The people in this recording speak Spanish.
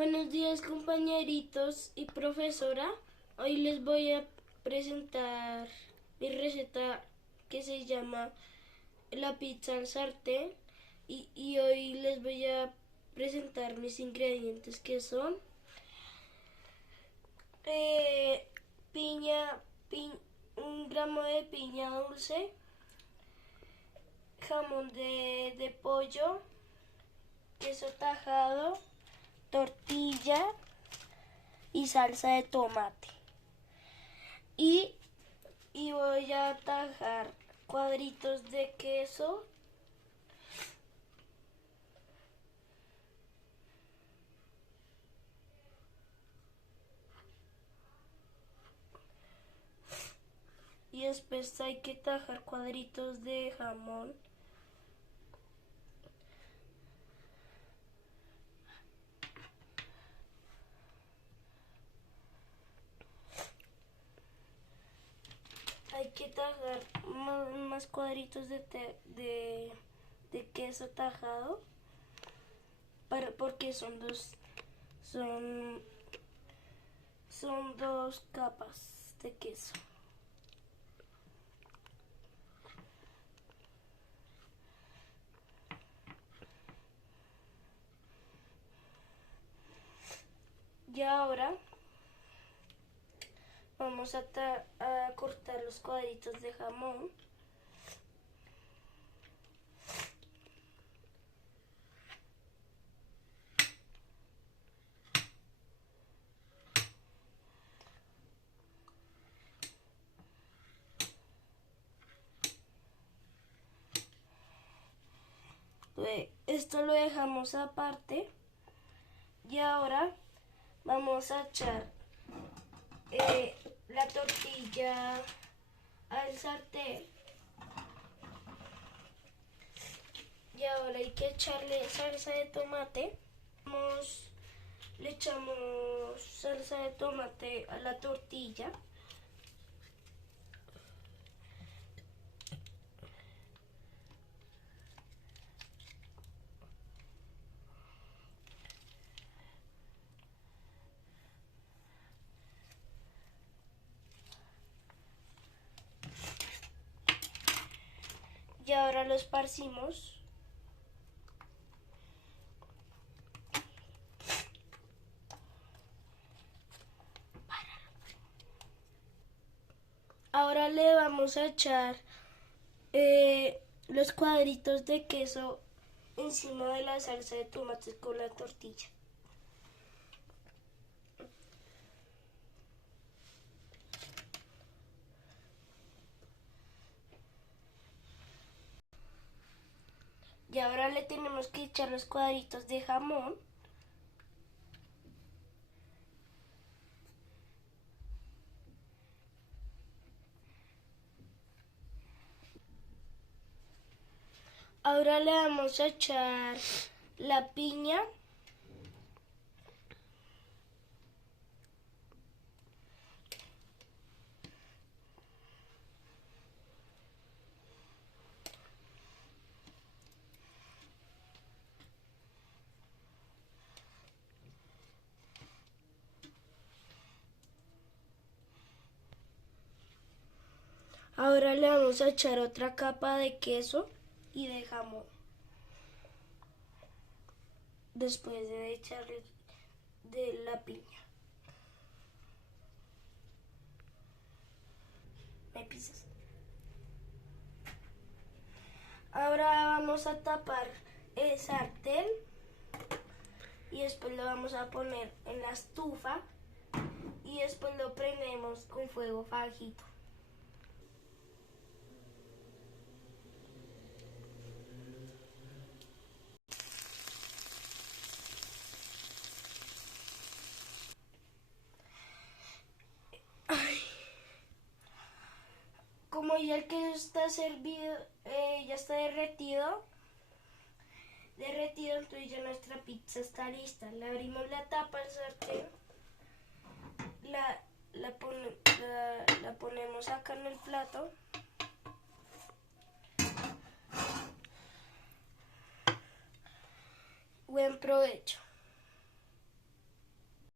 Buenos días, compañeritos y profesora. Hoy les voy a presentar mi receta que se llama la pizza al sartén y hoy les voy a presentar mis ingredientes que son piña, 1 gramo de piña dulce, jamón de pollo, queso tajado, tortilla y salsa de tomate. Y voy a tajar cuadritos de queso y después hay que tajar cuadritos de jamón. Hay que tajar más cuadritos de queso tajado porque son dos capas de queso. Y ahora vamos a cortar los cuadritos de jamón. Esto lo dejamos aparte y ahora vamos a echar la tortilla al sartén y ahora hay que echarle salsa de tomate. Le echamos salsa de tomate a la tortilla. Y ahora lo esparcimos. Ahora le vamos a echar los cuadritos de queso encima de la salsa de tomate con la tortilla. Y ahora le tenemos que echar los cuadritos de jamón. Ahora le vamos a echar la piña. Ahora le vamos a echar otra capa de queso y de jamón. Después de echarle de la piña. ¿Me pisas? Ahora vamos a tapar el sartén y después lo vamos a poner en la estufa y después lo prendemos con fuego bajito. Como ya el queso está servido, ya está derretido, entonces ya nuestra pizza está lista. Le abrimos la tapa al sartén, la ponemos acá en el plato. Buen provecho.